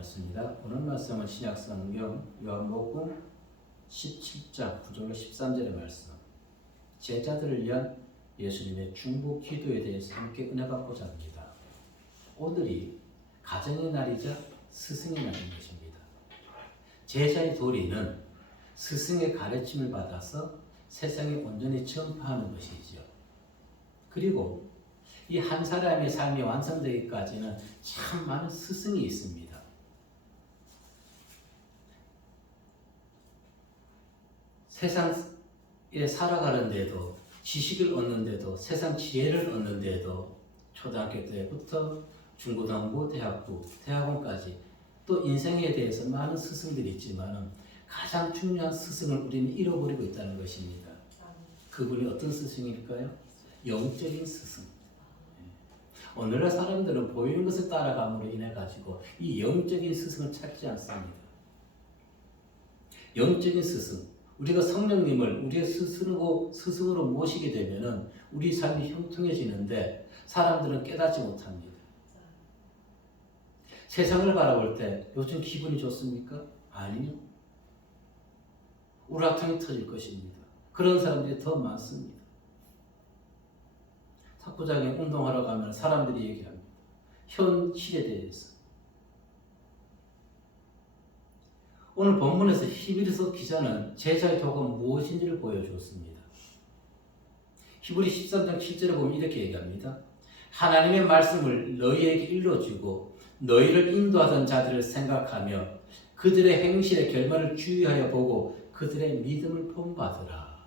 말씀입니다. 오늘 말씀은 신약성경 요한복음 17장 9절로 13절의 말씀. 제자들을 위한 예수님의 중보 기도에 대해서 함께 은혜 받고자 합니다. 오늘이 가정의 날이자 스승의 날인 것입니다. 제자의 도리는 스승의 가르침을 받아서 세상에 온전히 전파하는 것이지요. 그리고 이 한 사람의 삶이 완성되기까지는 참 많은 스승이 있습니다. 세상에 살아가는데도, 지식을 얻는데도, 세상 지혜를 얻는데도 초등학교 때부터 중고등부, 대학부, 대학원까지 또 인생에 대해서 많은 스승들이 있지만 가장 중요한 스승을 우리는 잃어버리고 있다는 것입니다. 그분이 어떤 스승일까요? 영적인 스승. 오늘날 사람들은 보이는 것을 따라감으로 인해 가지고 이 영적인 스승을 찾지 않습니다. 영적인 스승, 우리가 성령님을 우리의 스승으로 모시게 되면은 우리 삶이 형통해지는데 사람들은 깨닫지 못합니다. 세상을 바라볼 때 요즘 기분이 좋습니까? 아니요. 우라통이 터질 것입니다. 그런 사람들이 더 많습니다. 탁구장에 운동하러 가면 사람들이 얘기합니다. 현실에 대해서. 오늘 본문에서 히브리서 기자는 제자의 도가 무엇인지를 보여주었습니다. 히브리 13장 7절에 보면 이렇게 얘기합니다. 하나님의 말씀을 너희에게 일러주고 너희를 인도하던 자들을 생각하며 그들의 행실의 결말을 주의하여 보고 그들의 믿음을 본받으라.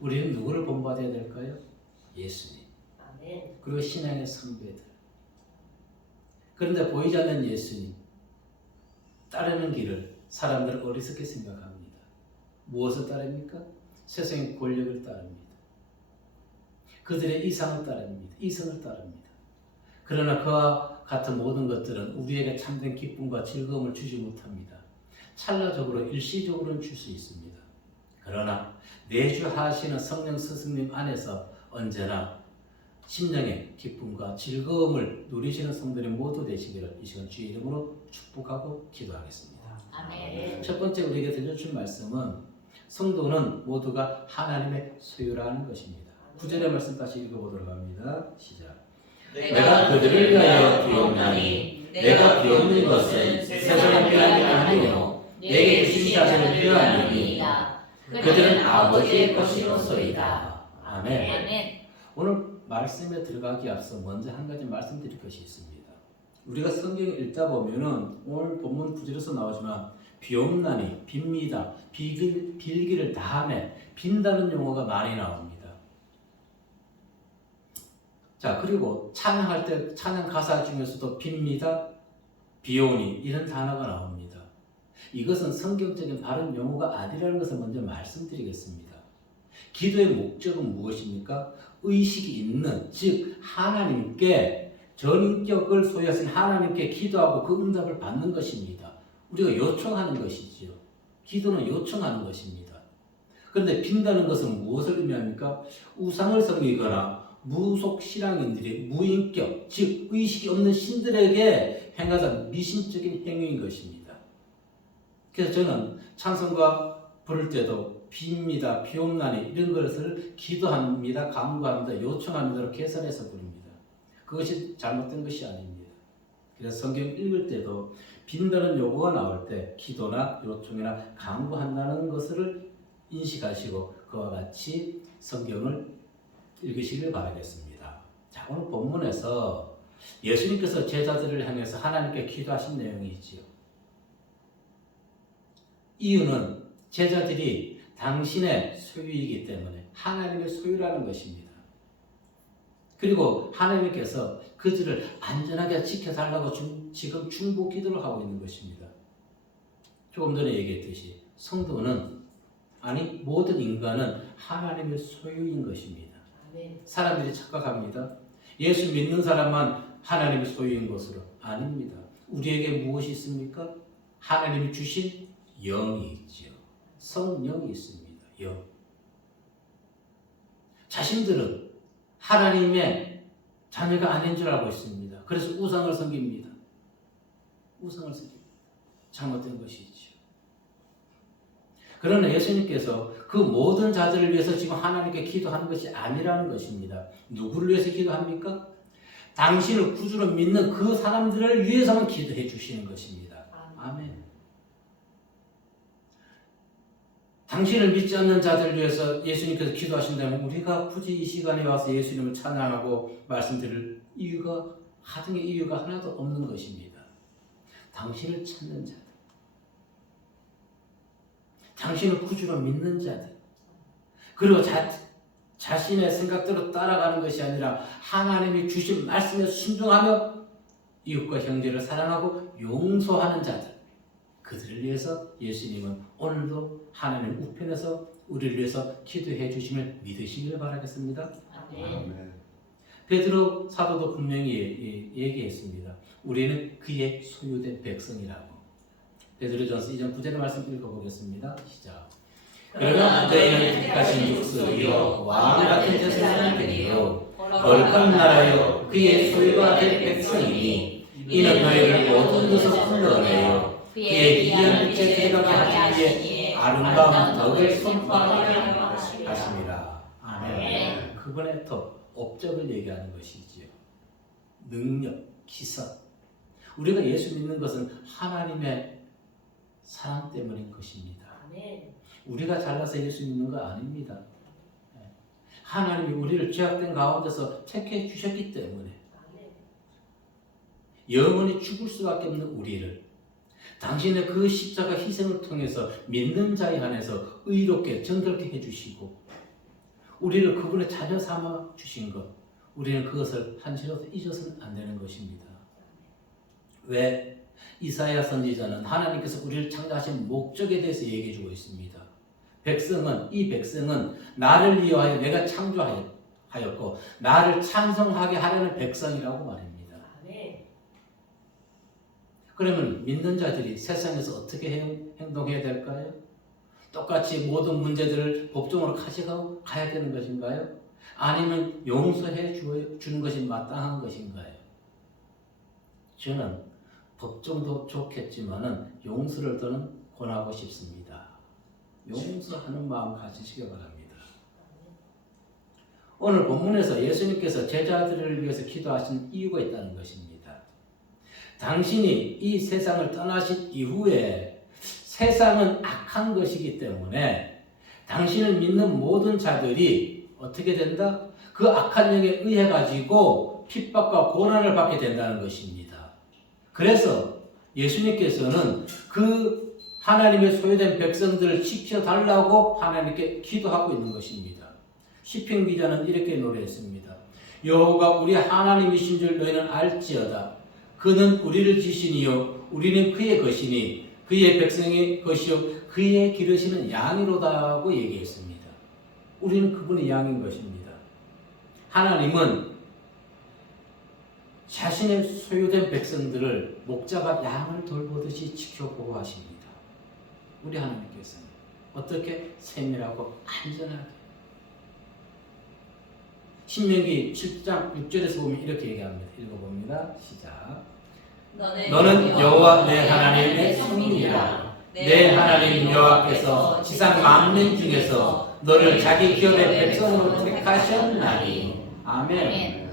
우리는 누구를 본받아야 될까요? 예수님. 아멘. 그리고 신앙의 선배들. 그런데 보이지 않는 예수님 따르는 길을 사람들은 어리석게 생각합니다. 무엇을 따릅니까? 세상의 권력을 따릅니다. 그들의 이상을 따릅니다. 이성을 따릅니다. 그러나 그와 같은 모든 것들은 우리에게 참된 기쁨과 즐거움을 주지 못합니다. 찰나적으로 일시적으로는 줄 수 있습니다. 그러나 내주하시는 성령 스승님 안에서 언제나 심령의 기쁨과 즐거움을 누리시는 성도들이 모두 되시기를 이 시간 주의 이름으로 축복하고 기도하겠습니다. 아멘. 첫 번째 우리에게 들려준 말씀은 성도는 모두가 하나님의 소유라는 것입니다. 9절의 말씀 다시 읽어보도록 합니다. 시작. 내가 그들을 위하여 비옵나니 내가 비옵는 것은 세상을 위함이 아니요 내게 주신 자들을 위함이니이다. 그들은 아버지의 것이로소이다. 아멘. 오늘 말씀에 들어가기 앞서 먼저 한 가지 말씀드릴 것이 있습니다. 우리가 성경을 읽다 보면은 오늘 본문 9절에서 나오지만 비옵나니, 빕니다, 빌기를 다하네, 빈다는 용어가 많이 나옵니다. 자, 그리고 찬양할 때 찬양 가사 중에서도 빕니다, 비오니 이런 단어가 나옵니다. 이것은 성경적인 바른 용어가 아니라는 것을 먼저 말씀드리겠습니다. 기도의 목적은 무엇입니까? 의식이 있는, 즉 하나님께 전인격을 소유하신 하나님께 기도하고 그 응답을 받는 것입니다. 우리가 요청하는 것이지요. 기도는 요청하는 것입니다. 그런데 빈다는 것은 무엇을 의미합니까? 우상을 섬기거나 무속 신앙인들이 무인격, 즉 의식이 없는 신들에게 행하던 미신적인 행위인 것입니다. 그래서 저는 찬송가 부를 때도 빕니다, 비옵나니 이런 것을 기도합니다, 간구합니다, 요청합니다로 개선해서 부릅니다. 그것이 잘못된 것이 아닙니다. 그래서 성경 읽을 때도 빈다는 요구가 나올 때 기도나 요청이나 간구한다는 것을 인식하시고 그와 같이 성경을 읽으시길 바라겠습니다. 자, 오늘 본문에서 예수님께서 제자들을 향해서 하나님께 기도하신 내용이 있지요. 이유는 제자들이 당신의 소유이기 때문에 하나님의 소유라는 것입니다. 그리고 하나님께서 그들을 안전하게 지켜달라고 지금 중보 기도를 하고 있는 것입니다. 조금 전에 얘기했듯이 성도는, 아니 모든 인간은 하나님의 소유인 것입니다. 사람들이 착각합니다. 예수 믿는 사람만 하나님의 소유인 것으로. 아닙니다. 우리에게 무엇이 있습니까? 하나님이 주신 영이 있죠. 성령이 있습니다. 영. 자신들은 하나님의 자녀가 아닌 줄 알고 있습니다. 그래서 우상을 섬깁니다. 우상을 섬깁니다. 잘못된 것이죠. 그러나 예수님께서 그 모든 자들을 위해서 지금 하나님께 기도하는 것이 아니라는 것입니다. 누구를 위해서 기도합니까? 당신을 구주로 믿는 그 사람들을 위해서만 기도해 주시는 것입니다. 아멘. 당신을 믿지 않는 자들을 위해서 예수님께서 기도하신다면 우리가 굳이 이 시간에 와서 예수님을 찬양하고 말씀드릴 이유가 하등의 이유가 하나도 없는 것입니다. 당신을 찾는 자들, 당신을 구주로 믿는 자들, 그리고 자신의 생각대로 따라가는 것이 아니라 하나님이 주신 말씀에 순종하며 이웃과 형제를 사랑하고 용서하는 자들, 그들을 위해서 예수님은 오늘도 하나님 우편에서 우리를 위해서 기도해 주심을 믿으시길 바라겠습니다. 아멘. 베드로 사도도 분명히 얘기했습니다. 우리는 그의 소유된 백성이라고. 베드로전서 2장 9절의 말씀 읽어보겠습니다. 시작. 그러나 너희는 택하신 족속이요 왕 같은 제사장들이요 거룩한 나라요 그의 소유가 된 백성이니 이는 너희를 모든 것을 불러내요 그의 기이한 빛에 들어가기 위해 아름다운 덕을 선포하려 하심이라. 아멘. 그분의 덕, 업적을 얘기하는 것이지요. 능력, 기사. 우리가 예수 믿는 것은 하나님의 사랑 때문인 것입니다. 우리가 잘나서 예수 믿는 거 아닙니다. 하나님이 우리를 죄악된 가운데서 택해 주셨기 때문에 영원히 죽을 수밖에 없는 우리를 당신의 그 십자가 희생을 통해서 믿는 자에 한해서 의롭게 정결케 해주시고 우리를 그분의 자녀 삼아 주신 것, 우리는 그것을 한시라도 잊어서는 안 되는 것입니다. 왜? 이사야 선지자는 하나님께서 우리를 창조하신 목적에 대해서 얘기해주고 있습니다. 이 백성은 나를 위하여 내가 창조하였고 나를 찬송하게 하려는 백성이라고 말합니다. 그러면 믿는 자들이 세상에서 어떻게 행동해야 될까요? 똑같이 모든 문제들을 법정으로 가져가고 가야 되는 것인가요? 아니면 용서해 주는 것이 마땅한 것인가요? 저는 법정도 좋겠지만은 용서를 더는 권하고 싶습니다. 용서하는 마음 가지시기 바랍니다. 오늘 본문에서 예수님께서 제자들을 위해서 기도하신 이유가 있다는 것입니다. 당신이 이 세상을 떠나신 이후에 세상은 악한 것이기 때문에 당신을 믿는 모든 자들이 어떻게 된다? 그 악한 영에 의해 가지고 핍박과 고난을 받게 된다는 것입니다. 그래서 예수님께서는 그 하나님의 소유된 백성들을 지켜달라고 하나님께 기도하고 있는 것입니다. 시편 기자는 이렇게 노래했습니다. 여호와가 우리 하나님이신 줄 너희는 알지어다. 그는 우리를 지시니요 우리는 그의 것이니 그의 백성의 것이요 그의 기르시는 양이로다고 얘기했습니다. 우리는 그분의 양인 것입니다. 하나님은 자신의 소유된 백성들을 목자가 양을 돌보듯이 지켜보호하십니다. 우리 하나님께서는 어떻게 세밀하고 안전하게. 신명기 7장 6절에서 보면 이렇게 얘기합니다. 읽어봅니다. 시작. 너는 여호와 내 하나님의 성이라. 내 하나님 여호와께서 지상 만민 중에서 너를 자기 기업의 백성으로 택하셨나니. 아멘.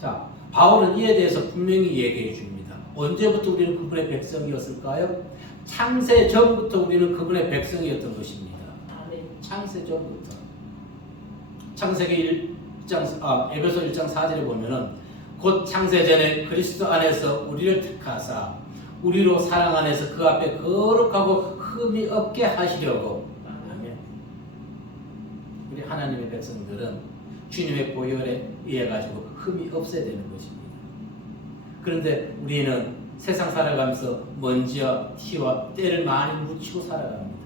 자, 바울은 이에 대해서 분명히 얘기해 줍니다. 언제부터 우리는 그분의 백성이었을까요? 창세 전부터 우리는 그분의 백성이었던 것입니다. 창세 전부터. 창세기 에베소 1장 4절에 보면은 곧 창세전에 그리스도 안에서 우리를 택하사 우리로 사랑 안에서 그 앞에 거룩하고 흠이 없게 하시려고. 아멘. 우리 하나님의 백성들은 주님의 보혈에 의해 가지고 흠이 없어야 되는 것입니다. 그런데 우리는 세상 살아가면서 먼지와 티와 때를 많이 묻히고 살아갑니다.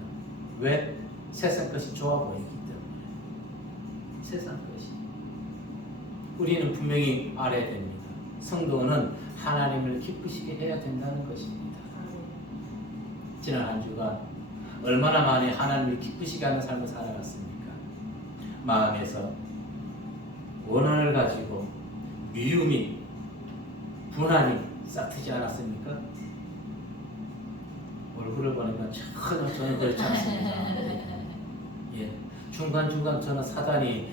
왜? 세상 것이 좋아 보이기 때문에. 세상 것이. 우리는 분명히 알아야 됩니다. 성도는 하나님을 기쁘시게 해야 된다는 것입니다. 지난 한 주간 얼마나 많이 하나님을 기쁘시게 하는 삶을 살아갔습니까? 마음에서 원한을 가지고 미움이, 분함이 싹트지 않았습니까? 얼굴을 보니까 전혀 저는 그렇지 않습니다. 예, 중간중간 저는 사단이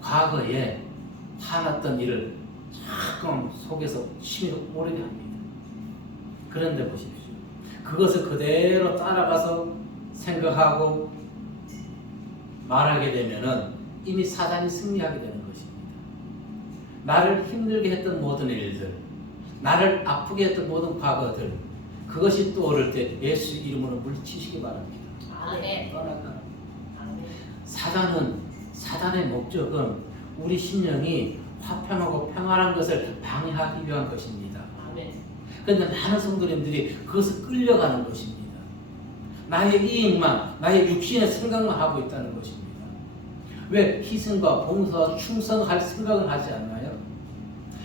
과거에 화났던 일을 자꾸 속에서 치밀어 오르게 합니다. 그런데 보십시오. 그것을 그대로 따라가서 생각하고 말하게 되면은 이미 사단이 승리하게 되는 것입니다. 나를 힘들게 했던 모든 일들, 나를 아프게 했던 모든 과거들, 그것이 떠오를 때 예수 이름으로 물리치시기 바랍니다. 아멘. 떠나가. 사단의 목적은 우리 심령이 화평하고 평안한 것을 방해하기 위한 것입니다. 그런데 많은 성도님들이 그것을 끌려가는 것입니다. 나의 이익만, 나의 육신의 생각만 하고 있다는 것입니다. 왜 희생과 봉사와 충성할 생각을 하지 않나요?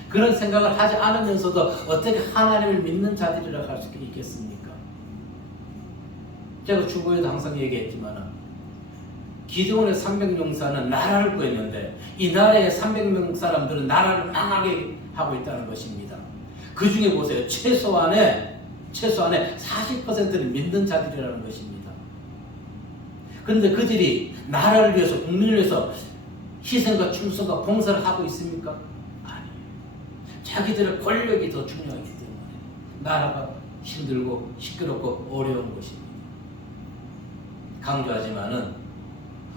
그런 생각을 하지 않으면서도 어떻게 하나님을 믿는 자들이라고 할 수 있겠습니까? 제가 주보에도 항상 얘기했지만 기드온의 300용사는 나라를 구했는데 이 나라의 300명 사람들은 나라를 망하게 하고 있다는 것입니다. 그 중에 보세요. 최소한의 40%는 믿는 자들이라는 것입니다. 그런데 그들이 나라를 위해서, 국민을 위해서 희생과 충성과 봉사를 하고 있습니까? 아니에요. 자기들의 권력이 더 중요하기 때문에 나라가 힘들고 시끄럽고 어려운 것입니다. 강조하지만은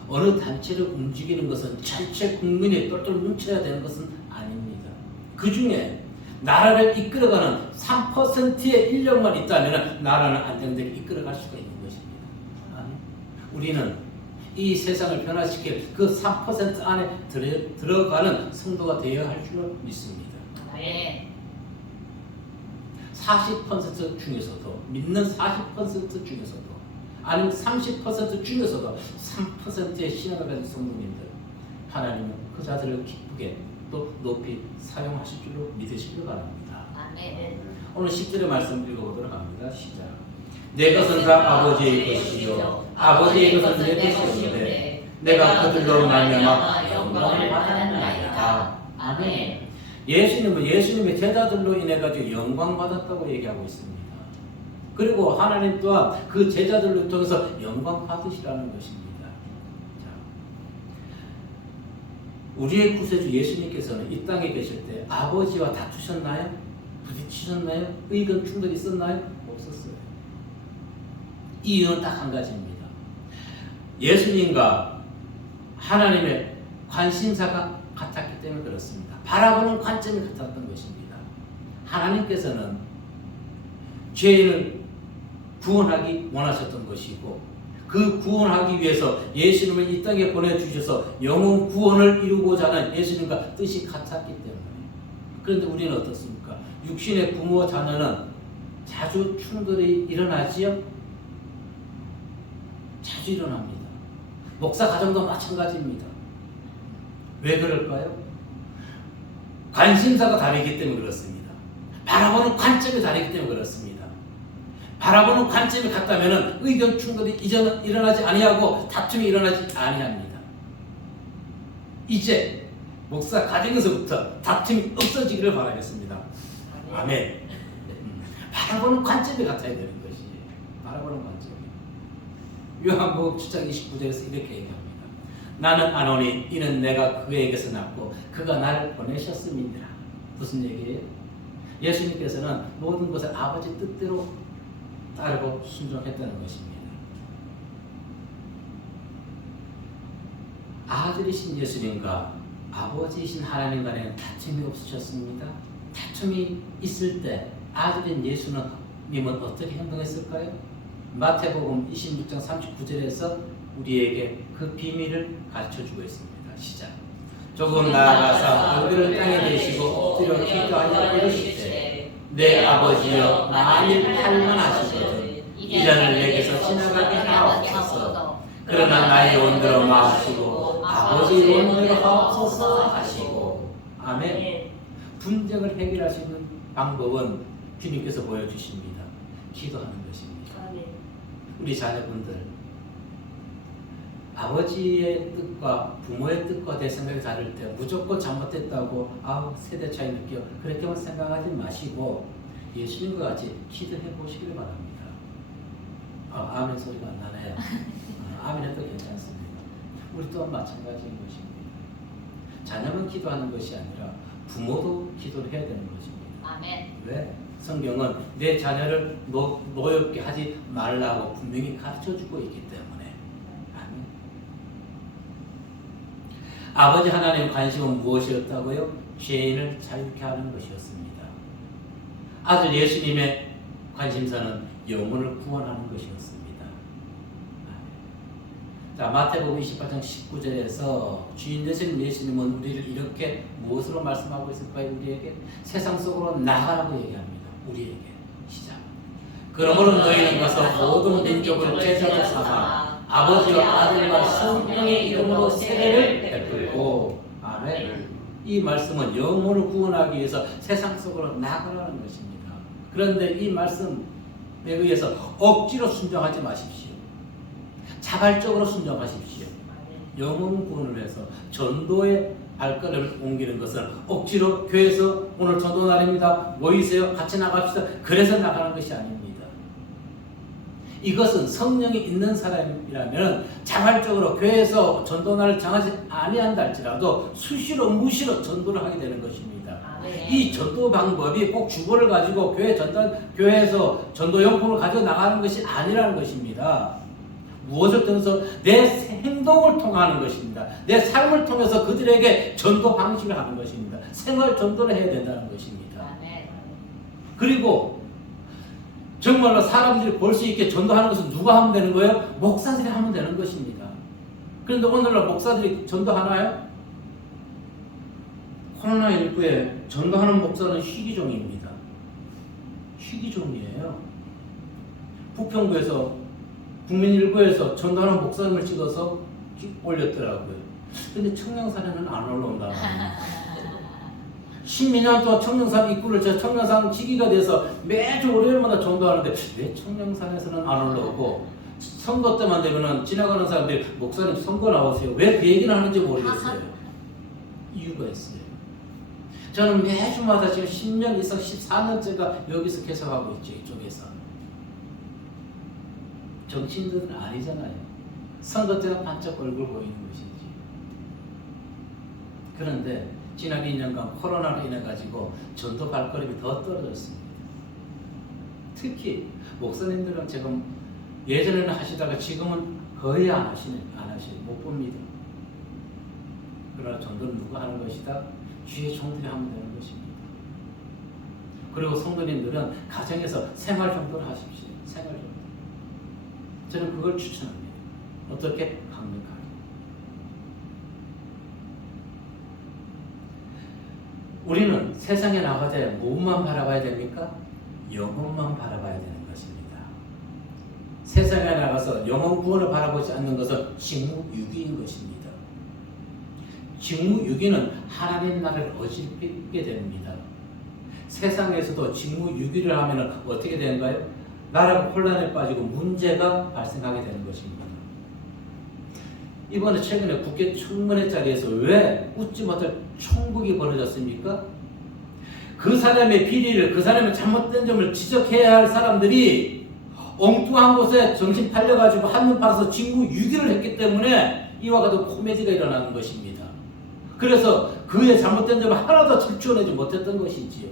어느 단체를 움직이는 것은 전체 국민이 똘똘 뭉쳐야 되는 것은 아닙니다. 그 중에 나라를 이끌어가는 3%의 인력만 있다면 나라는 안정되게 이끌어갈 수가 있는 것입니다. 아니, 우리는 이 세상을 변화시킬 그 3% 안에 들어가는 성도가 되어야 할 줄 믿습니다. 네. 40% 중에서도, 믿는 40% 중에서도, 아니면 30% 중에서도 3%의 신앙을 가진 성도님들, 하나님은 그 자들을 기쁘게 또 높이 사용하실 줄로 믿으시길 바랍니다. 아멘. 오늘 10절의 말씀 읽어보도록 합니다. 시작. 내 것은 다 아버지의 것이요 아버지의 것은 내 것이오되 내가 그들로 말미암아 영광을 받았나이다. 아멘. 예수님은 예수님의 제자들로 인해 가지고 영광 받았다고 얘기하고 있습니다. 그리고 하나님 또한 그 제자들을 통해서 영광 받으시라는 것입니다. 자, 우리의 구세주 예수님께서는 이 땅에 계실 때 아버지와 다투셨나요? 부딪히셨나요? 의견 충돌이 있었나요? 없었어요. 이유는 딱 한 가지입니다. 예수님과 하나님의 관심사가 같았기 때문에 그렇습니다. 바라보는 관점이 같았던 것입니다. 하나님께서는 죄인을 구원하기 원하셨던 것이고 그 구원하기 위해서 예수님을 이 땅에 보내주셔서 영혼 구원을 이루고자 하는 예수님과 뜻이 같았기 때문에. 그런데 우리는 어떻습니까? 육신의 부모 자녀는 자주 충돌이 일어나지요? 자주 일어납니다. 목사 가정도 마찬가지입니다. 왜 그럴까요? 관심사가 다르기 때문에 그렇습니다. 바라보는 관점이 다르기 때문에 그렇습니다. 바라보는 관점이 같다면 의견 충돌이 일어나지 아니하고 다툼이 일어나지 아니합니다. 이제 목사 가정에서부터 다툼이 없어지기를 바라겠습니다. 아멘. 바라보는 관점이 같아야 되는 것이에요. 바라보는 관점이. 요한복음 7장 29절에서 이렇게 얘기합니다. 나는 아노니 이는 내가 그에게서 났고 그가 나를 보내셨음이니라. 무슨 얘기예요? 예수님께서는 모든 것을 아버지 뜻대로 따르고 순종했다는 것입니다. 아들이신 예수님과 아버지이신 하나님 간에는 다툼이 없으셨습니다. 다툼이 있을 때 아들인 예수님은 어떻게 행동했을까요? 마태복음 26장 39절에서 우리에게 그 비밀을 가르쳐주고 있습니다. 시작. 조금 나아가서 얼굴을 땅에 대시고 엎드려 기도하여 이르시되 내 아버지여 만일 할만하시거든 이 잔을 내게서 지나가게 하옵소서. 그러나 나의 원대로 마시고 아버지의 원대로 하옵소서 하시고. 아멘. 분쟁을 해결하시는 방법은 주님께서 보여주십니다. 기도하는 것입니다. 우리 자녀분들 아버지의 뜻과 부모의 뜻과 내 생각이 다를 때 무조건 잘못됐다고 세대 차이 느껴 그렇게만 생각하지 마시고 예수님과 같이 기도해 보시길 바랍니다. 아멘 소리가 안 나네요. 아멘 해도 괜찮습니다. 우리 또한 마찬가지인 것입니다. 자녀만 기도하는 것이 아니라 부모도 기도를 해야 되는 것입니다. 아멘. 왜? 성경은 내 자녀를 노엽게 하지 말라고 분명히 가르쳐주고 있기 때문에. 아멘. 아버지 하나님의 관심은 무엇이었다고요? 죄인을 자유케 하는 것이었습니다. 아들 예수님의 관심사는 영혼을 구원하는 것이었습니다. 자, 마태복음 28장 19절에서 주인 되신 예수님은 우리를 이렇게 무엇으로 말씀하고 있을까요? 우리에게 세상 속으로 나가라고 얘기합니다. 우리에게 시작. 그러므로 너희는 가서 모든 민족을 제자로 삼아 아버지와 아들과 성령의 이름으로 세례를 베풀고. 아멘. 이 말씀은 영혼을 구원하기 위해서 세상 속으로 나가라는 것입니다. 그런데 이 말씀에 의해서 억지로 순종하지 마십시오. 자발적으로 순종하십시오. 영혼 구원을 위해서 전도의 발걸음을 옮기는 것은 억지로 교회에서 오늘 전도 날입니다. 모이세요. 같이 나갑시다. 그래서 나가는 것이 아닙니다. 이것은 성령이 있는 사람이라면 자발적으로 교회에서 전도 날을 정하지 아니한다 할지라도 수시로 무시로 전도를 하게 되는 것입니다. 이 전도 방법이 꼭 주보를 가지고 교회에서 전도 용품을 가지고 나가는 것이 아니라는 것입니다. 무엇을 통해서 내 행동을 통하는 것입니다. 내 삶을 통해서 그들에게 전도 방식을 하는 것입니다. 생활 전도를 해야 된다는 것입니다. 그리고 정말로 사람들이 볼 수 있게 전도하는 것은 누가 하면 되는 거예요? 목사들이 하면 되는 것입니다. 그런데 오늘날 목사들이 전도하나요? 코로나19에 전도하는 목사는 희귀종입니다. 희귀종이에요. 부평구에서 국민일보에서 전도하는 목사님을 찍어서 올렸더라고요. 근데 청량산에는 안 올라온다. 12년 동안 청량산 입구를 제가 청량산 지기가 돼서 매주 월요일마다 전도하는데 왜 청량산에서는 안 올라오고 선거 때만 되면은 지나가는 사람들이 목사님 선거 나오세요. 왜 그 얘기는 하는지 모르겠어요. 이유가 있어요. 저는 매주마다 지금 10년 이상 14년째가 여기서 계속하고 있죠. 이쪽에서. 정치인들은 아니잖아요. 선거 때는 반짝 얼굴 보이는 것이지. 그런데 지난 2년간 코로나로 인해 가지고 전도 발걸음이 더 떨어졌습니다. 특히 목사님들은 지금 예전에는 하시다가 지금은 거의 안 하시네, 못 봅니다. 그러나 전도는 누가 하는 것이다? 주의 종들이 하면 되는 것입니다. 그리고 성도님들은 가정에서 생활 전도를 하십시오. 생활 전도. 저는 그걸 추천합니다. 어떻게? 강력하게. 우리는 세상에 나가자 무엇만 바라봐야 됩니까? 영혼만 바라봐야 되는 것입니다. 세상에 나가서 영혼 구원을 바라보지 않는 것은 직무유기인 것입니다. 직무유기는 하나님 나라를 어지럽히게 됩니다. 세상에서도 직무유기를 하면 어떻게 되는가요? 나라가 혼란에 빠지고 문제가 발생하게 되는 것입니다. 이번에 최근에 국회 청문회 자리에서 왜 웃지 못할 총극이 벌어졌습니까? 그 사람의 비리를, 그 사람의 잘못된 점을 지적해야 할 사람들이 엉뚱한 곳에 정신 팔려가지고 한눈 팔아서 직무유기를 했기 때문에 이와 같은 코미디가 일어나는 것입니다. 그래서 그의 잘못된 점을 하나도 들추어내지 못했던 것이지요.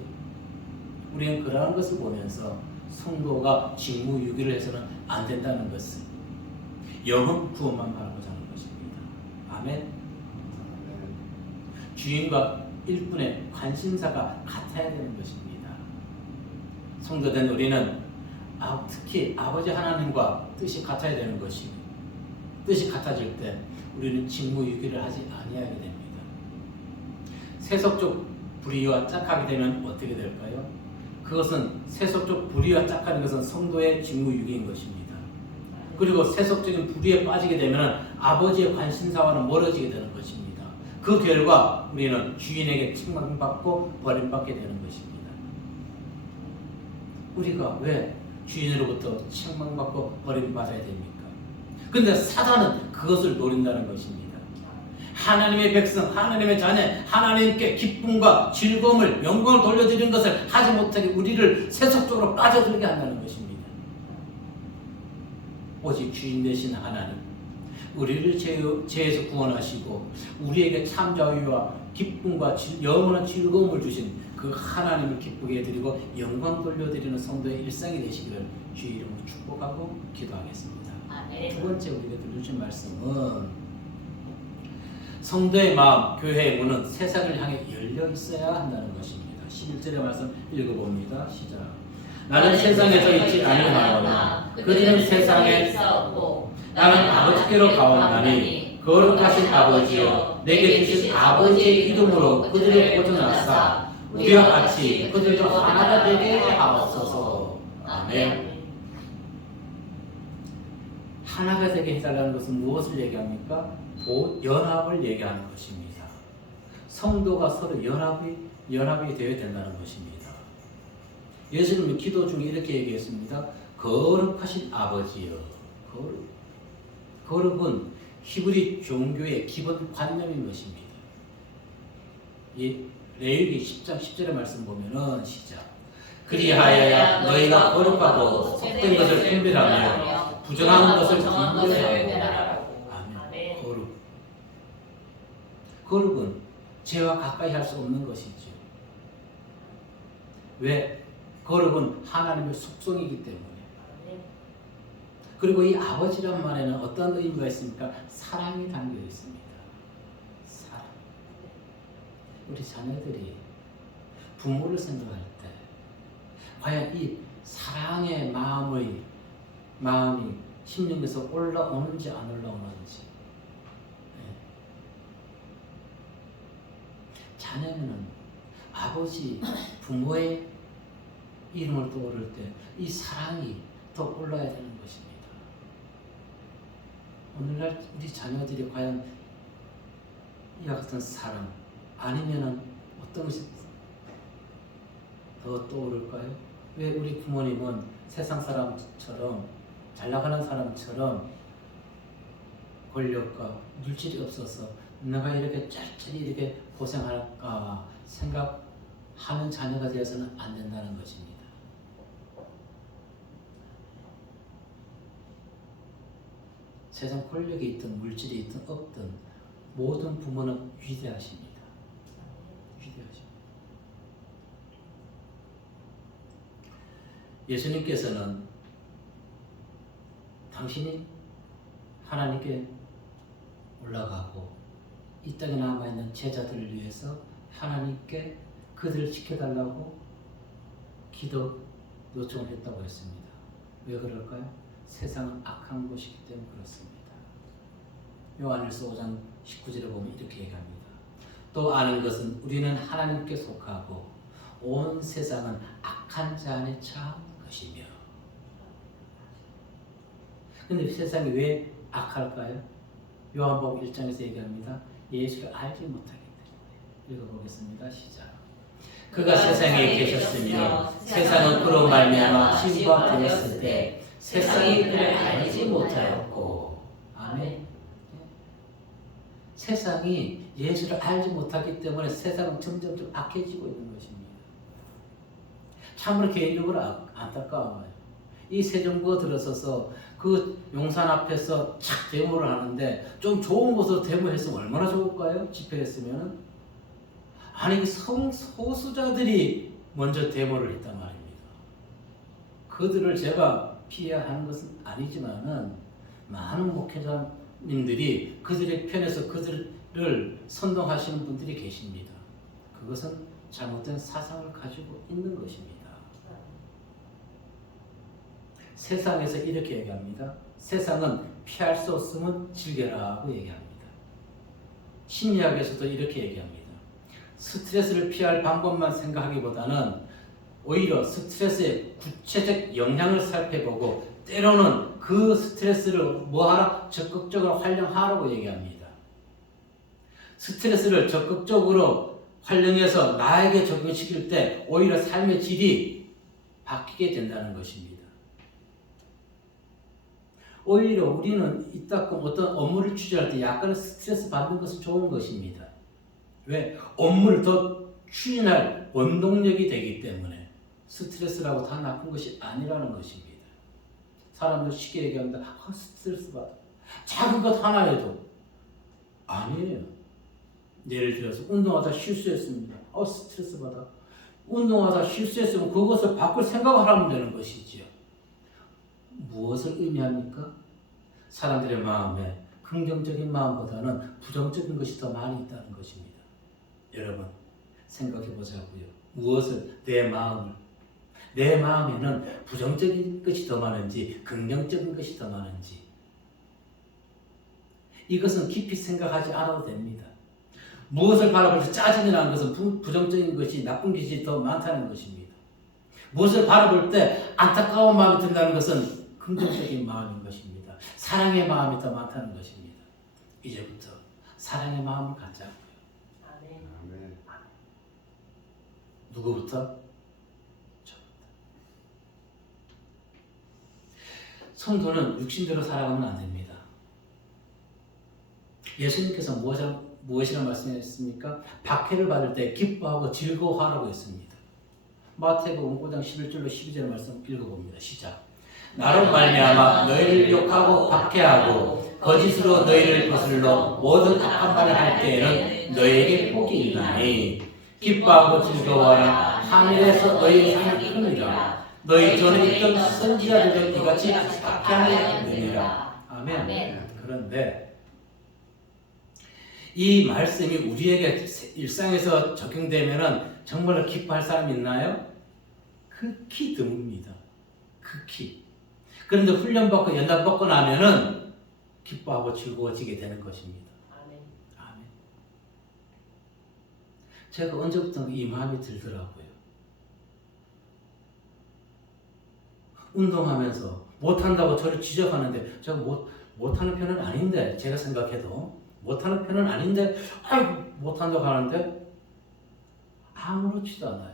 우리는 그러한 것을 보면서 성도가 직무유기를 해서는 안 된다는 것을, 영혼 구원만 바라보자는 것입니다. 아멘. 주인과 일꾼의 관심사가 같아야 되는 것입니다. 성도된 우리는 특히 아버지 하나님과 뜻이 같아야 되는 것이고, 뜻이 같아질 때 우리는 직무유기를 하지 아니하게 됩니다. 세속적 불의와 짝하게 되면 어떻게 될까요? 그것은 세속적 불의와 짝하는 것은 성도의 직무유기인 것입니다. 그리고 세속적인 불의에 빠지게 되면 아버지의 관심사와는 멀어지게 되는 것입니다. 그 결과 우리는 주인에게 책망받고 버림받게 되는 것입니다. 우리가 왜 주인으로부터 책망받고 버림받아야 됩니까? 근데 사단은 그것을 노린다는 것입니다. 하나님의 백성, 하나님의 자녀, 하나님께 기쁨과 즐거움을, 영광을 돌려드리는 것을 하지 못하게 우리를 세속적으로 빠져들게 한다는 것입니다. 오직 주인 되신 하나님, 우리를 죄에서 구원하시고 우리에게 참 자유와 기쁨과 영원한 즐거움을 주신 그 하나님을 기쁘게 해드리고 영광 돌려드리는 성도의 일상이 되시기를 주의 이름으로 축복하고 기도하겠습니다. 아멘. 두 번째 우리가 들려주신 말씀은 성도의 마음, 교회의 문은 세상을 향해 열려 있어야 한다는 것입니다. 11절의 말씀 읽어봅니다. 시작. 나는 세상에서 있지 아니하노라. 그들은 세상에 있었고 나는 아버지께로 가옵나니 거룩하신 아버지여 내게 주신 아버지의 이름으로 그들을 보존하사 우리와 같이 그들도 하나가 되게 하옵소서. 아멘. 하나가 되게 해달라는 것은 무엇을 얘기합니까? 연합을 얘기하는 것입니다. 성도가 서로 연합이 되어야 된다는 것입니다. 예수님은 기도 중에 이렇게 얘기했습니다. 거룩하신 아버지여. 거룩은 히브리 종교의 기본 관념인 것입니다. 이 레위기 10장 10절의 말씀 보면은 시작. 그리하여야 너희가 거룩하고 속된 것을 분별하며 부정한 것을 분별하고. 아멘. 거룩은 죄와 가까이 할 수 없는 것이죠. 왜? 거룩은 하나님의 속성이기 때문에. 그리고 이 아버지란 말에는 어떤 의미가 있습니까? 사랑이 담겨 있습니다. 사랑. 우리 자녀들이 부모를 생각할 때 과연 이 사랑의 마음이 심령에서 올라오는지 안 올라오는지. 자녀는 아버지, 부모의 이름을 떠오를 때 이 사랑이 더 올라야 되는 것입니다. 오늘날 우리 자녀들이 과연 이와 같은 사랑 아니면은 어떤 것이 더 떠오를까요? 왜 우리 부모님은 세상 사람처럼 잘 나가는 사람처럼 권력과 물질이 없어서 내가 이렇게 짤짤이 이렇게 고생할까 생각하는 자녀가 되어서는 안 된다는 것입니다. 세상 권력이 있든 물질이 있든 없든 모든 부모는 위대하십니다. 위대하십니다. 예수님께서는 당신이 하나님께 올라가고 이 땅에 남아있는 제자들을 위해서 하나님께 그들을 지켜달라고 기도 요청을 했다고 했습니다. 왜 그럴까요? 세상은 악한 곳이기 때문에 그렇습니다. 요한일서 5장 19절에 보면 이렇게 얘기합니다. 또 아는 것은 우리는 하나님께 속하고 온 세상은 악한 자 안에 처한 것이며. 근데 세상이 왜 악할까요? 요한복음 1장에서 얘기합니다. 예수를 알지 못하기 때문에. 읽어보겠습니다. 시작. 그가 세상에 계셨으며 세상은 그로 말미암아 지음바 되었을 때 세상이 그를 알지 못하였고. 아멘. 세상이 예수를 알지 못하기 때문에 세상은 점점 악해지고 있는 것입니다. 참으로 개인적으로 안타까워요. 이 새 정부가 들어서서 그 용산 앞에서 착 데모를 하는데 좀 좋은 곳으로 데모했으면 얼마나 좋을까요? 집회했으면. 아니 성소수자들이 먼저 데모를 했단 말입니다. 그들을 제가 피해야 하는 것은 아니지만은 많은 목회자님들이 그들의 편에서 그들을 선동하시는 분들이 계십니다. 그것은 잘못된 사상을 가지고 있는 것입니다. 세상에서 이렇게 얘기합니다. 세상은 피할 수 없으면 즐겨라고 얘기합니다. 심리학에서도 이렇게 얘기합니다. 스트레스를 피할 방법만 생각하기보다는 오히려 스트레스의 구체적 영향을 살펴보고 때로는 그 스트레스를 뭐하라? 적극적으로 활용하라고 얘기합니다. 스트레스를 적극적으로 활용해서 나에게 적용시킬 때 오히려 삶의 질이 바뀌게 된다는 것입니다. 오히려 우리는 이따금 어떤 업무를 추진할 때 약간의 스트레스 받는 것은 좋은 것입니다. 왜? 업무를 더 추진할 원동력이 되기 때문에 스트레스라고 다 나쁜 것이 아니라는 것입니다. 사람들 쉽게 얘기합니다. 스트레스 받아. 작은 것 하나에도 아니에요. 예를 들어서 운동하다 실수했습니다. 스트레스 받아. 운동하다 실수했으면 그것을 바꿀 생각을 하면 되는 것이지요. 무엇을 의미합니까? 사람들의 마음에 긍정적인 마음보다는 부정적인 것이 더 많이 있다는 것입니다. 여러분 생각해 보자고요. 무엇을 내 마음에는 부정적인 것이 더 많은지 긍정적인 것이 더 많은지 이것은 깊이 생각하지 않아도 됩니다. 무엇을 바라볼 때 짜증이 나는 것은 부정적인 것이 나쁜 것이 더 많다는 것입니다. 무엇을 바라볼 때 안타까운 마음이 든다는 것은 긍정적인 마음인 것입니다. 사랑의 마음이 더 많다는 것입니다. 이제부터 사랑의 마음을 갖자고요. 아멘. 누구부터? 성도는 육신대로 살아가면 안 됩니다. 예수님께서 무엇이라 말씀하셨습니까? 박해를 받을 때 기뻐하고 즐거워하라고 했습니다. 마태복음 5장 11절로 12절 말씀 읽어봅니다. 시작. 나로 말미암아 너희를 욕하고 박해하고 거짓으로 너희를 거슬러 모든 악한 말을 할 때에는 너희에게 복이 있나니 기뻐하고 즐거워하라. 하늘에서 너희의 상이 크니라. 너희 전에 있던 선지자들도 이같이 박해하려 되니라. 아멘. 그런데 이 말씀이 우리에게 일상에서 적용되면은 정말로 기뻐할 사람이 있나요? 극히 드뭅니다. 극히. 그런데 훈련받고 연단받고 나면은 기뻐하고 즐거워지게 되는 것입니다. 아멘. 제가 언제부터 이 마음이 들더라고요. 운동하면서 못한다고 저를 지적하는데 제가 못하는 편은 아닌데 제가 생각해도 못하는 편은 아닌데 못한다고 하는데 아무렇지도 않아요.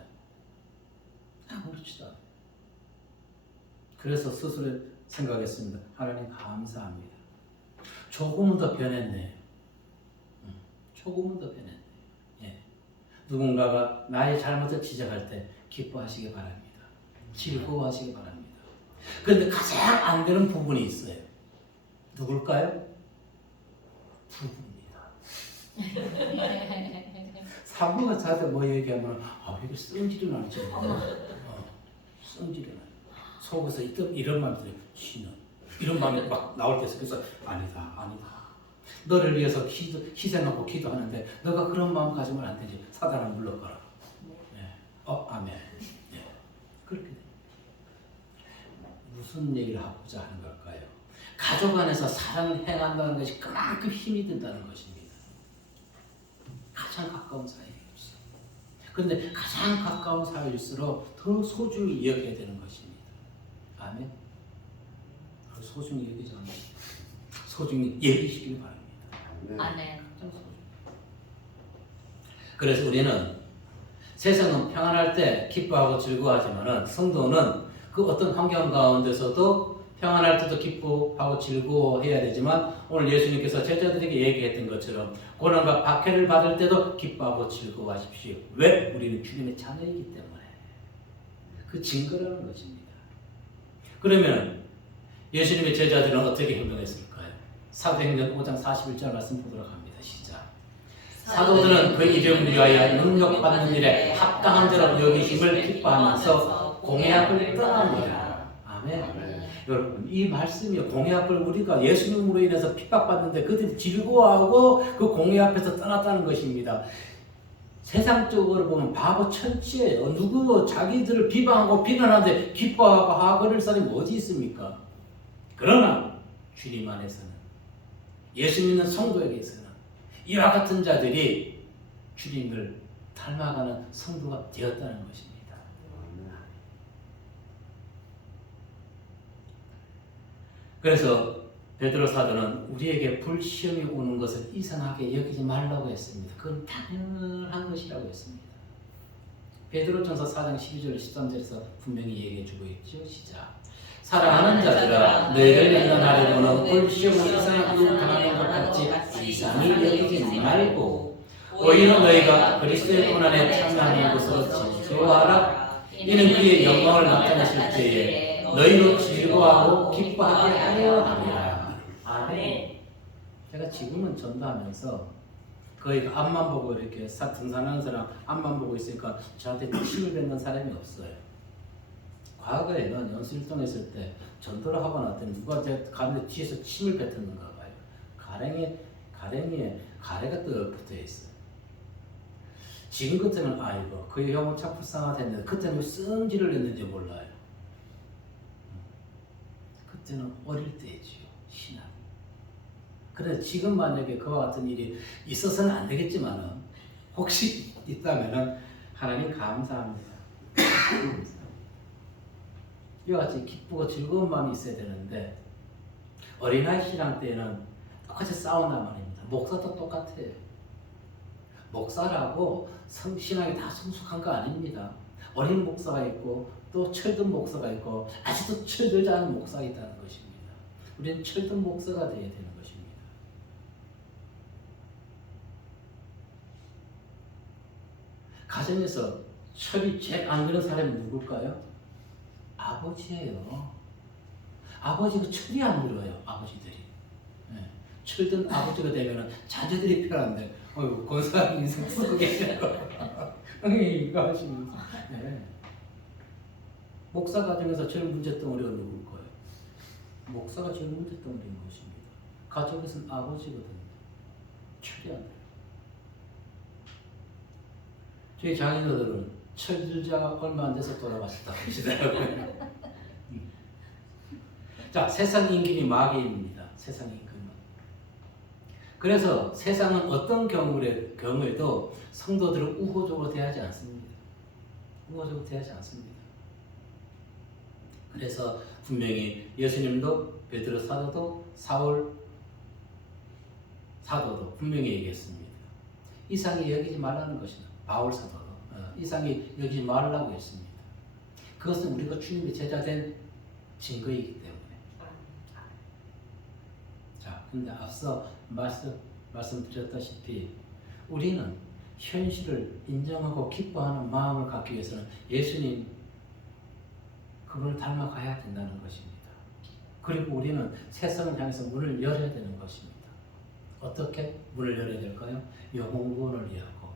그래서 스스로 생각했습니다. 하나님 감사합니다. 조금은 더 변했네요. 예. 누군가가 나의 잘못을 지적할 때 기뻐하시기 바랍니다. 즐거워하시기 바랍니다. 그런데 가장 안 되는 부분이 있어요. 누굴까요? 부부입니다. 사부가 저한테 뭐 얘기하면 이게 성질이 나지. 성질이 나요. 속에서 이런 마음이 들어요. 신은 이런 마음이 막 나올 때 있어요. 그래서 아니다. 너를 위해서 희생하고 기도하는데 너가 그런 마음 가지면 안 되지. 사단을 물러가라. 아멘. 그렇게 돼요. 무슨 얘기를 하고자 하는 걸까요? 가족 안에서 사랑을 행한다는 것이 그만큼 힘이 든다는 것입니다. 가장 가까운 사이에 없어. 그런데 가장 가까운 사이일수록 더 소중히 여겨야 되는 것입니다. 아멘. 소중히 여기지 않아요. 소중히 여기시길 바랍니다. 아멘. 그래서 우리는 세상은 평안할 때 기뻐하고 즐거워하지만은 성도는 그 어떤 환경 가운데서도 평안할 때도 기뻐하고 즐거워해야 되지만 오늘 예수님께서 제자들에게 얘기했던 것처럼 고난과 박해를 받을 때도 기뻐하고 즐거워하십시오. 왜? 우리는 주님의 자녀이기 때문에. 그 증거라는 것입니다. 그러면 예수님의 제자들은 어떻게 행동했을까요? 사도행전 5장 41절 말씀 보도록 합니다. 시작. 사도들은 그 이름을 위하여 능력받는 일에 합당한 자로 여기심을 기뻐하면서 공회합을 떠납니다. 아멘. 여러분 이 말씀이 공회합을 우리가 예수님으로 인해서 핍박받는데 그들이 즐거워하고 그 공회 앞에서 떠났다는 것입니다. 세상적으로 보면 바보 천치예요. 누구 자기들을 비방하고 비난하는데 기뻐하고 하거릴 사람이 어디 있습니까? 그러나 주님 안에서는 예수 믿는 성도에게서는 이와 같은 자들이 주님을 닮아가는 성도가 되었다는 것입니다. 그래서 베드로 사도는 우리에게 불시험이 오는 것을 이상하게 여기지 말라고 했습니다. 그건 당연한 것이라고 했습니다. 베드로전서 4장 12절 13절에서 분명히 얘기해 주고 있죠. 시작. 사랑하는 자들아 너희를 연단하려고는 불시험을 이상하게 당하는 것 같이 이상히 여기지 말고 오히려 너희가 그리스도의 고난에 참여하는 것으로 즐거워하라. 이는 그의 영광을 나타내실 때에 너희로 즐거워하고 기뻐하게 하려 함이라. 아멘. 제가 지금은 전도하면서 거의 앞만 보고 이렇게 등산하는 사람 앞만 보고 있으니까 저한테 침을 뱉는 사람이 없어요. 과거에는 연수일동 했을 때 전도를 하고 났더니 누가 제 가는데 뒤에서 침을 뱉었는가 봐요. 가랭이에 가래가 붙어 있어요. 지금 그때는 아이고 그 형은 참 불쌍하다 그때는 왜 성질을 냈는지 몰라요. 그때는 어릴 때지요. 신앙. 그래서 지금 만약에 그와 같은 일이 있어서는 안 되겠지만은 혹시 있다면은 하나님 감사합니다. 이와 같이 기쁘고 즐거운 마음이 있어야 되는데 어린아이 신앙 때는 똑같이 싸운단 말입니다. 목사도 똑같아요. 목사라고 신앙이 다 성숙한 거 아닙니다. 어린 목사가 있고 또 철든 목사가 있고 아직도 철들지 않은 목사가 있다는 것입니다. 우리는 철든 목사가 되어야 되는 것입니다. 가정에서 철이 제일 안 드는 사람이 누굴까요? 아버지예요. 아버지가 철이 안 들어요. 아버지들이. 네. 철든 아버지가 되면 자녀들이 편한데 어이구 권사님 인생 쓰고 계시고 이거 하시면서 네. 목사 가정에서 제일 문제덩어리가 누굴 거예요? 목사가 제일 문제덩어리인 것입니다. 가족에서는 아버지거든요. 철이 안 들어요. 저희 장인어른은 철들자가 얼마 안 돼서 돌아가셨다고 하시더라고요. 자, 세상 임금이 마귀입니다. 세상 임금은. 그래서 세상은 어떤 경우에도 성도들을 우호적으로 대하지 않습니다. 우호적으로 대하지 않습니다. 그래서 분명히 예수님도 베드로 사도도 사울 사도도 분명히 얘기했습니다. 이상히 여기지 말라는 것이다. 바울 사도도 이상히 여기지 말라고 했습니다. 그것은 우리가 주님의 제자된 증거이기 때문에. 자, 근데 앞서 말씀드렸다시피 우리는 현실을 인정하고 기뻐하는 마음을 갖기 위해서는 예수님 그걸 닮아가야 된다는 것입니다. 그리고 우리는 세상을 향해서 문을 열어야 되는 것입니다. 어떻게 문을 열어야 될까요? 영혼구원을 위하고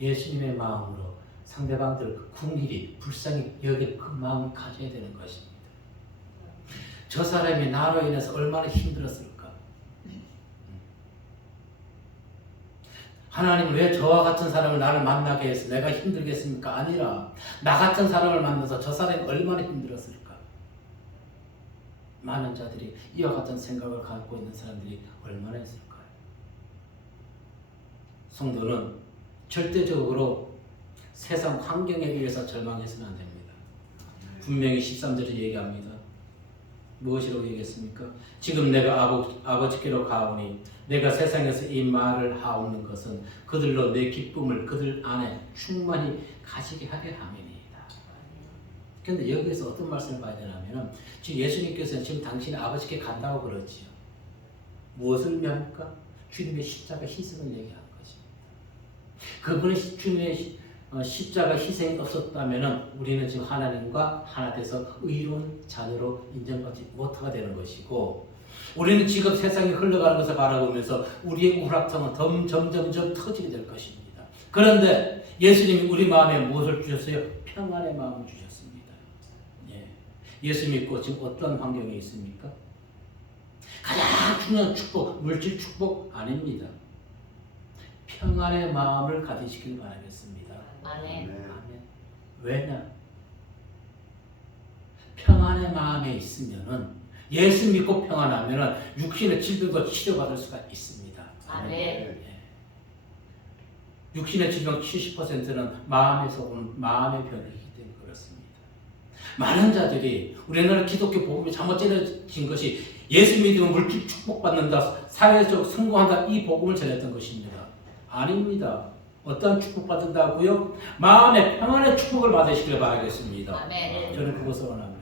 예수님의 마음으로 상대방들 궁일이 불쌍히 여길 그 마음을 가져야 되는 것입니다. 저 사람이 나로 인해서 얼마나 힘들었을까? 하나님은 왜 저와 같은 사람을 나를 만나게 해서 내가 힘들겠습니까? 아니라 나 같은 사람을 만나서 저 사람이 얼마나 힘들었을까? 많은 자들이 이와 같은 생각을 갖고 있는 사람들이 얼마나 있을까요? 성도는 절대적으로 세상 환경에 의해서 절망해서는 안 됩니다. 분명히 13절에 얘기합니다. 무엇이라고 얘기했습니까? 지금 내가 아버지께로 가오니 내가 세상에서 이 말을 하옵는 것은 그들로 내 기쁨을 그들 안에 충만히 가지게 하게 함이니이다. 그런데 여기에서 어떤 말씀을 봐야 되냐면 지금 예수님께서는 지금 당신이 아버지께 간다고 그러지요. 무엇을 의미합니까? 주님의 십자가 희생을 얘기하는 것입니다. 그분의 주님의 십자가 희생이 없었다면 우리는 지금 하나님과 하나 돼서 의로운 자녀로 인정받지 못하게 되는 것이고 우리는 지금 세상이 흘러가는 것을 바라보면서 우리의 우락통은 점점점 터지게 될 것입니다. 그런데 예수님이 우리 마음에 무엇을 주셨어요? 평안의 마음을 주셨습니다. 예. 예수 믿고 지금 어떤 환경에 있습니까? 가장 중요한 축복, 물질 축복 아닙니다. 평안의 마음을 가지시길 바라겠습니다. 아멘. 아멘. 왜냐? 평안의 마음에 있으면은 예수 믿고 평안하면은 육신의 질병도 치료받을 수가 있습니다. 아멘. 예. 육신의 질병 70%는 마음에서 오는 마음의 병이기 때문에 그렇습니다. 많은 자들이 우리나라 기독교 복음이 잘못 전해진 것이 예수 믿으면 물질 축복받는다, 사회적 성공한다 이 복음을 전했던 것입니다. 아닙니다. 어떤 축복받는다고요? 마음의 평안의 축복을 받으시길 바라겠습니다. 아멘. 저는 그것을 원합니다.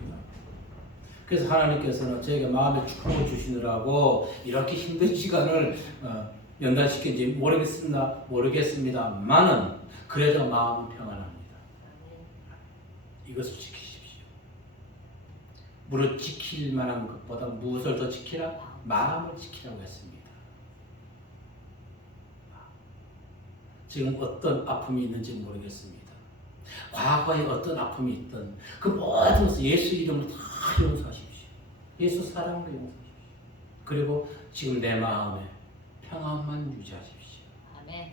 그래서 하나님께서는 저에게 마음의 축복을 주시느라고 이렇게 힘든 시간을 연단시킨지 모르겠습니다만은 그래도 마음은 평안합니다. 이것을 지키십시오. 무릇 지킬 만한 것보다 무엇을 더 지키라? 마음을 지키라고 했습니다. 지금 어떤 아픔이 있는지 모르겠습니다. 과거에 어떤 아픔이 있든 그 모든 것을 예수 이름으로 다 용서하십시오. 예수 사랑으로 용서하십시오. 그리고 지금 내 마음에 평안만 유지하십시오. 아멘.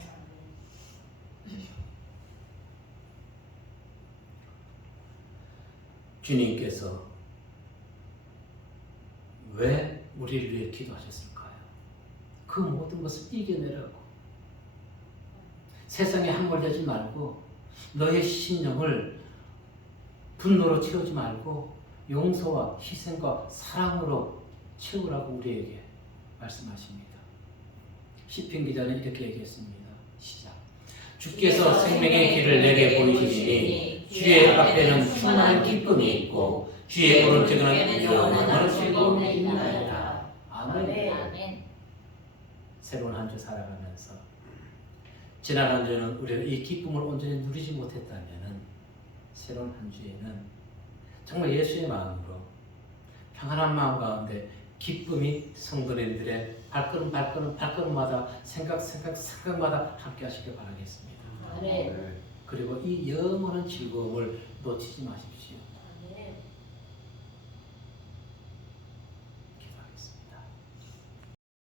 주님께서 왜 우리를 위해 기도하셨을까요? 그 모든 것을 이겨내라고. 세상에 함몰되지 말고 너의 심령을 분노로 채우지 말고 용서와 희생과 사랑으로 채우라고 우리에게 말씀하십니다. 시편 기자는 이렇게 얘기했습니다. 시작. 주께서 생명의 길을 내게 보이시니 주의 앞에는 충만한 기쁨이 있고 주의 오른쪽에는 영원한 즐거움이 있나이다. 아멘. 아멘. 새로운 한 주 살아가면서 지난 한 주는 우리가 이 기쁨을 온전히 누리지 못했다면 새로운 한 주에는 정말 예수의 마음으로 평안한 마음 가운데 기쁨이 성도님들의 발걸음마다 생각마다 함께 하시길 바라겠습니다. 아멘. 네. 그리고 이 영원한 즐거움을 놓치지 마십시오.